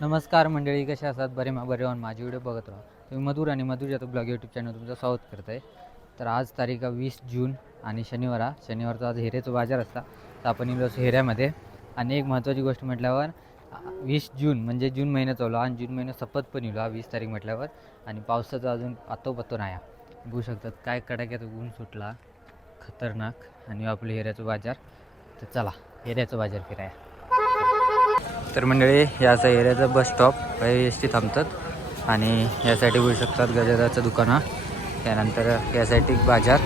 नमस्कार मंडळी, कशा असतात? बरे होऊन माझी व्हिडिओ बघत राहा. तुम्ही मधुर आणि मधुर यातून ब्लॉग यूट्यूब चॅनल तुमचं स्वागत करत आहे. तर आज तारीख 20 जून आणि शनिवारचा आज हिऱ्याचा बाजार असता. तर आपण इलो हिऱ्यामध्ये. आणि एक महत्त्वाची गोष्ट म्हटल्यावर 20 जून म्हणजे जून महिना चालू आणि जून महिना सपत पण येलो 20 तारीख म्हटल्यावर. आणि पावसाचा अजून पत्तो नाही. बघू शकतात काय कडाक्यात ऊन सुटला खतरनाक. आणि आपलं हिऱ्याचं बाजार. तर चला हिऱ्याचं बाजार फिराया. तर मंडळी याचा एरियाचा बस स्टॉप एस टी थांबतात आणि यासाठी बघू शकतात गजादाचं दुकानं. त्यानंतर यासाठी बाजार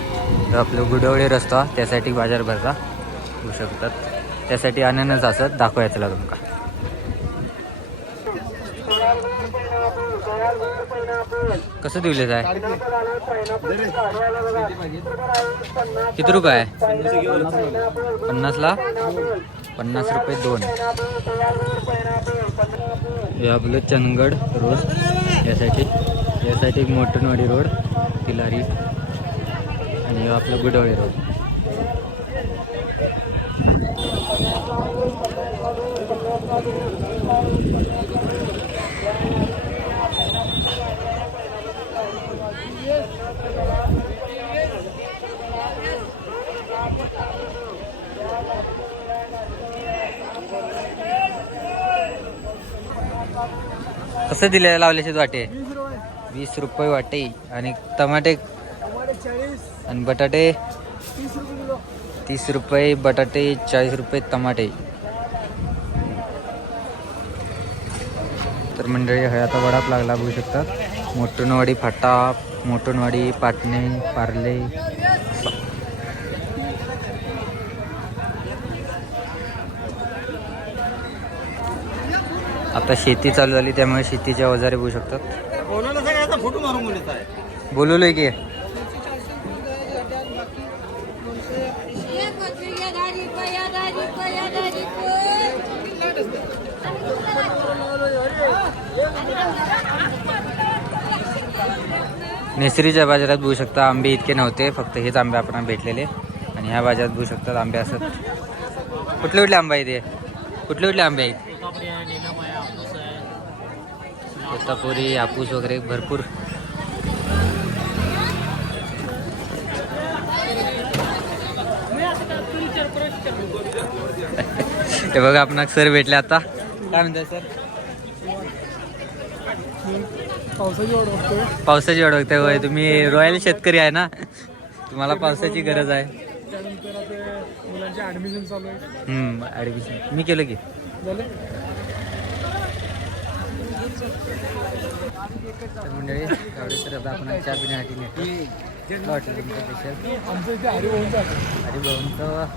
आपलं गुडवळे रस्ता त्यासाठी बाजार भरला बघू शकतात. त्यासाठी अननस असत दाखवायचं लागलं तुमका. कसं दिवले काय किती रुपये आहे? 50ला 50 रुपये 2. हे आपलं चंदगड रोड यासाठी मोठनवाडी रोड तिलारी आणि आपलं गुडवळे रोड. कसं दिले लावल्याचे वाटे? 20 रुपये वाटे. आणि टमाटे आणि बटाटे 30 रुपये बटाटे 40 रुपये टमाटे. तर मंडळी हे आता वडाप लागला बघू शकतात. मोठनवाडी फाटा मोठनवाडी पाटणे पार्ले. आता शेती चालू झाली त्यामुळे शेतीचे अवजारे बघू शकतात. बोलवलंय की नेसरीच्या बाजारात बघू शकता आंबे इतके नव्हते, फक्त हेच आंबे आपण भेटलेले. आणि ह्या बाजारात बघू शकतात आंबे असत. कुठले आंबे आहेत? कुठले आंबे आहेत? तोतापुरी हापूस वगैरे भरपूर. हे बघा आपण सर भेटले आता. काय म्हणताय सर? पावसाची वाट बघताय होय? तुम्ही रॉयल शेतकरी आहे ना, तुम्हाला पावसाची गरज आहे. ऍडमिशन मी केलं की. मंडळी एवढे तर आता आपण चहा पिण्यासाठी नेतो. हॉटेल आमचं इथे हरिभवनचं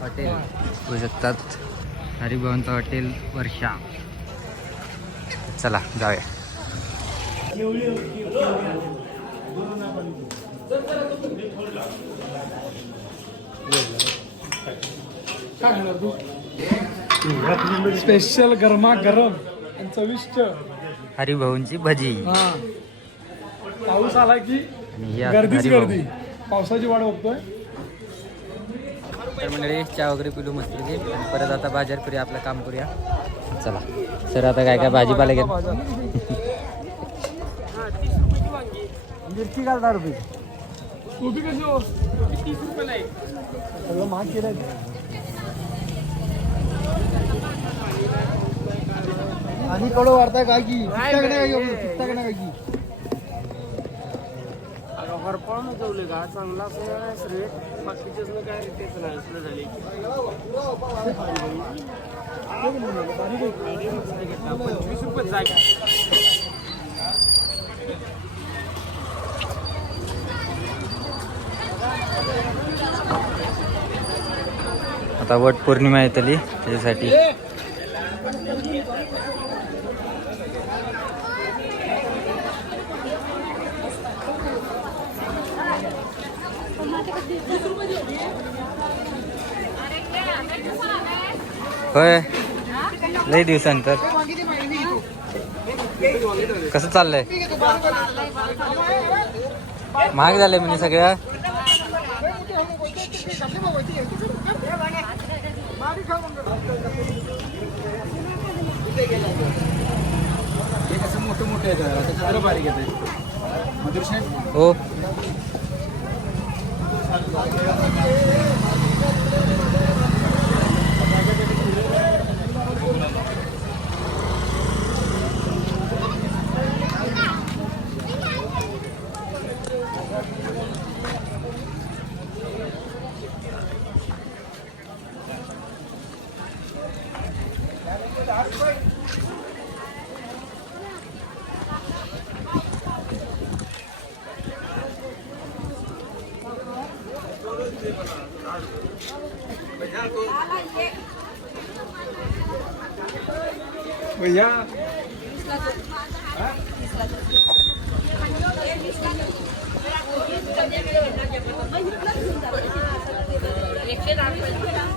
हॉटेल होऊ शकतात. हरिभवनचं हॉटेल वर्षा. चला जाऊया. स्पेशल गरमा गरम आणि चविष्ट हरिभवनची भजी. पाऊस आला की गर्दीच गर्दी. पावसाची वाट बघतोय. तर मंडळी चहा वगैरे पिलू मस्त आणि परत आता बाजार करूया, आपलं काम करूया. चला सर आता काय भाजीपाला घेत. मिरची घाल 10 रुपये. कोबी कशी हो? 30 रुपये नाही. सगळं महाग केलं. आणि कडो वाढताय काय की काय की हरपळ जेवले का चांगला असं रेट बाकीचेच काय रेटेच नाही झाले. आता वट पौर्णिमा येतली त्याच्यासाठी होय. लई दिवसानंतर कसं चाललंय? महाग झालंय म्हणजे सगळ्या. मोठे आहेत आता कुत्र बारीक येते मधुर शेठ. हो. भैया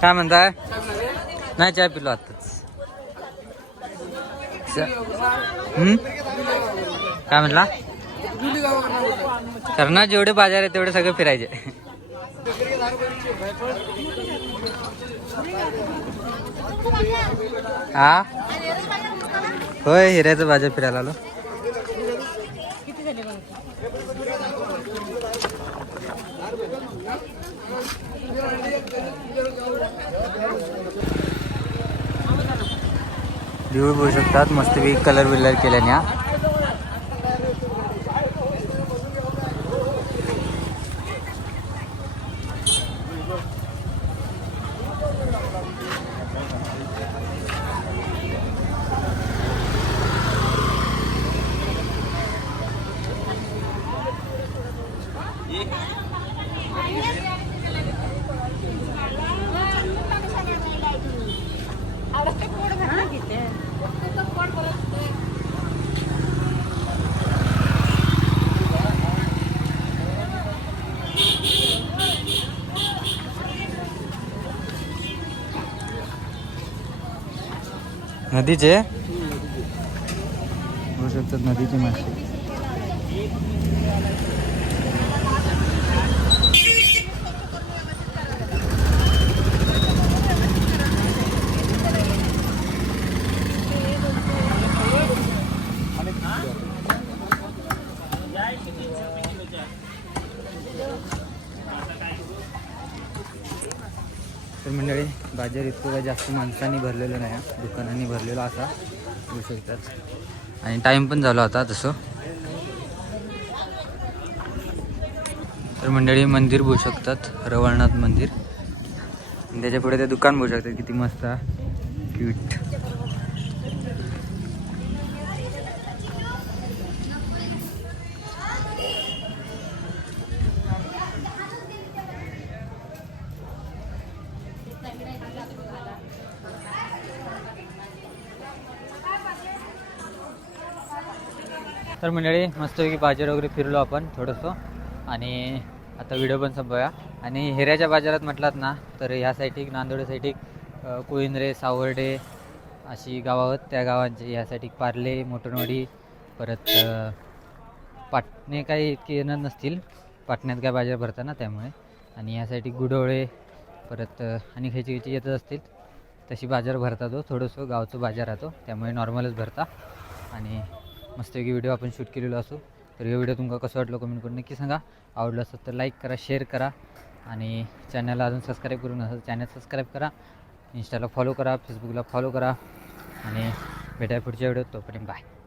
काय म्हणताय? नाही चहा पिलो आताच. काय म्हणला? करणार जेवढे बाजार आहे तेवढे सगळे फिरायचे. हा होय, हिऱ्याचं बाजार फिरायला आलो. देऊळ बघू शकतात मस्तपैकी कलर बिलर केल्याने. हा नदीचे होऊ शकतात, नदीचे मासे. तर मंडळी बाजार इतकं काही जास्त माणसांनी भरलेलं नाही, दुकानांनी भरलेलं असा होऊ शकतात. आणि टाईम पण झाला होता तसं. तर मंडळी मंदिर बघू शकतात, रवळनाथ मंदिर. आणि त्याच्या पुढे ते दुकान बघू शकतात किती मस्त क्यूट. तर मंडळी मस्तपैकी बाजार वगैरे फिरलो आपण थोडंसं. आणि आता व्हिडिओ पण संपवूया. आणि हिऱ्याच्या बाजारात म्हटलात ना तर ह्या साईड नांदोडे साईड कोळिंद्रे, सावर्डे अशी गावं आहेत. त्या गावांचे ह्यासाठी पार्ले, मोटनवाडी, परत पाटणे काही इतके येणार नसतील, पाटण्यात काय बाजार भरतात ना त्यामुळे. आणि ह्यासाठी गुडोळे परत आणि खायची खायची येतच असतील तशी बाजार भरतात. तो थोडंसं गावचं बाजार राहतो त्यामुळे नॉर्मलच भरता. आणि मस्तपैकी व्हिडिओ आपण शूट केलेलो असो. तर हे व्हिडिओ तुमका कसं वाटलं कमेंट करून नक्की सांगा. आवडलं असेल तर लाईक करा, शेअर करा. आणि चॅनलला अजून सबस्क्राईब करून असेल चॅनल सबस्क्राईब करा. इंस्टाला फॉलो करा, फेसबुकला फॉलो करा. आणि भेटाय पुढच्या व्हिडिओत. तोपर्यंत बाय.